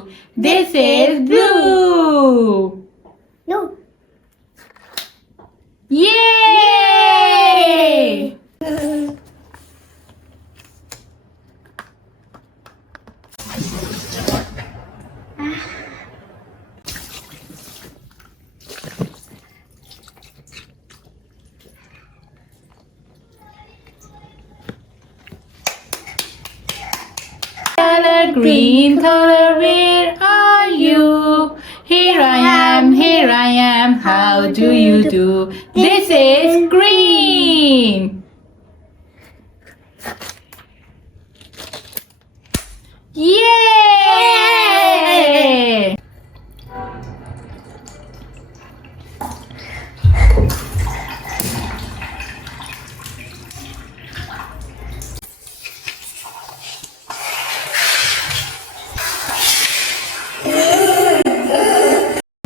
do? This is blue. No. Yay! Color green, color where are you? Here I am, how do you do? This is green. Yay!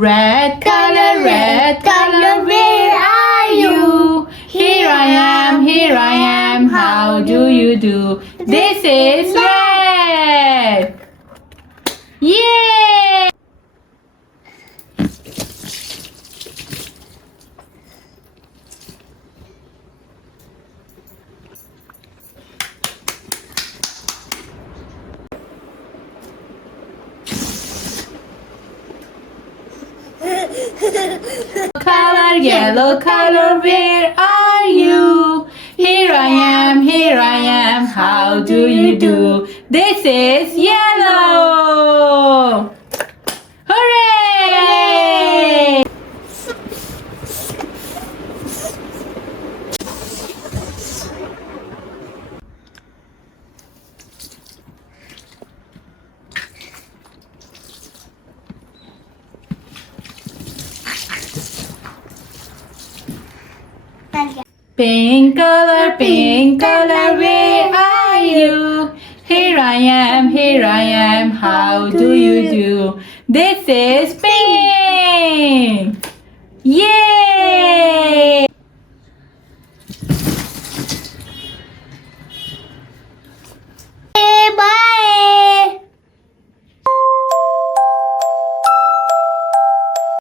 Red color, where are you? Here I am, how do you do? This is red. Yay! Color, yellow color, where are you? Here I am, how do you do? This is yellow. Hooray! Pink color, where are you? Here I am, how do